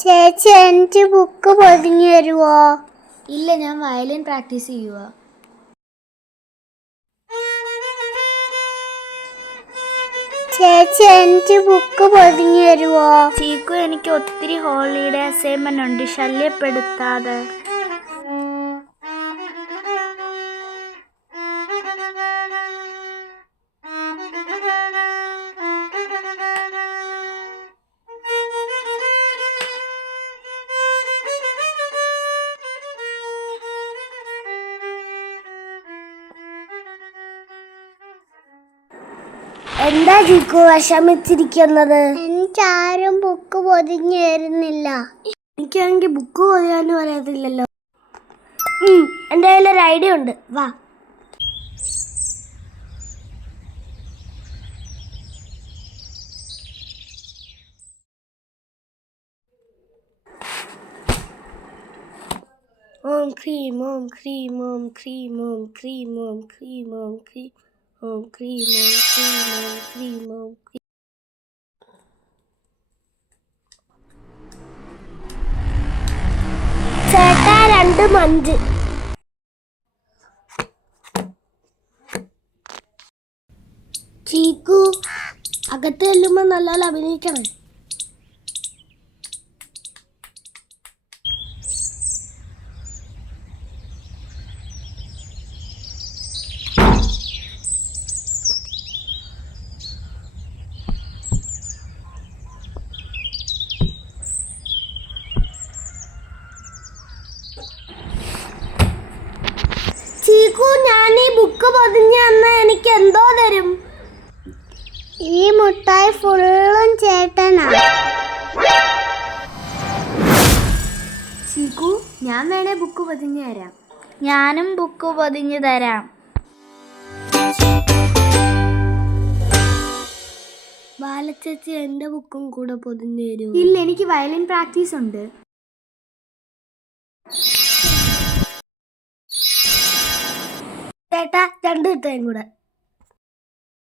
ചേച്ചി എനിക്ക് ബുക്ക് പൊതിഞ്ഞു തരുവോ? ഇല്ല, ഞാൻ വയലിൻ പ്രാക്ടീസ് ചെയ്യുക. ചേച്ചി എനിക്ക് ബുക്ക് പൊതിഞ്ഞു തരുവോ? ചീക്കു, എനിക്ക് ഒത്തിരി ഹോളിഡേ അസൈൻമെന്റ് ഉണ്ട്, ശല്യപ്പെടുത്താതെ. എന്താ ചീക്കു വിഷമിച്ചിരിക്കുന്നത്? എനിക്കാരും ബുക്ക് പൊതിഞ്ഞു തരുന്നില്ല. എനിക്കാണെങ്കിൽ ബുക്ക് പൊതിയാനും അറിയത്തില്ലല്ലോ. എൻ്റെ കയ്യിലൊരു ഐഡിയ ഉണ്ട്, വാ. ഓം ക്രീം ഓം ക്രീം ഓം ക്രീം ഓം ക്രീം ഓം ക്രീം ഓം ക്രീം ഓം ക്രീം ഓം ക്രീം ഓം ക്രീം ഓം ക്രീം. ചേട്ടാ, 2 മഞ്ച്. ചീക്കു, അകത്ത് ചെല്ലുമ്പോ നല്ല അഭിനയിക്കണം. ചീക്കു, ഞാൻ ഈ ബുക്ക് പൊതിഞ്ഞ് തന്നാ എനിക്ക് എന്തോ തരും? ഈ മുട്ടായി ഫുള്ളും ചേട്ടനാ. ചീക്കു, ഞാൻ വേണേ ബുക്ക് പൊതിഞ്ഞു തരാം. ഞാനും ബുക്ക് പൊതിഞ്ഞു തരാം. ബാലച്ചേച്ചി എന്റെ ബുക്കും കൂടെ പൊതിഞ്ഞു തരൂ? ഇല്ല, എനിക്ക് വയലിൻ പ്രാക്ടീസ് ഉണ്ട്. ചേട്ടാ, 2 കിട്ടുകയും കൂടെ.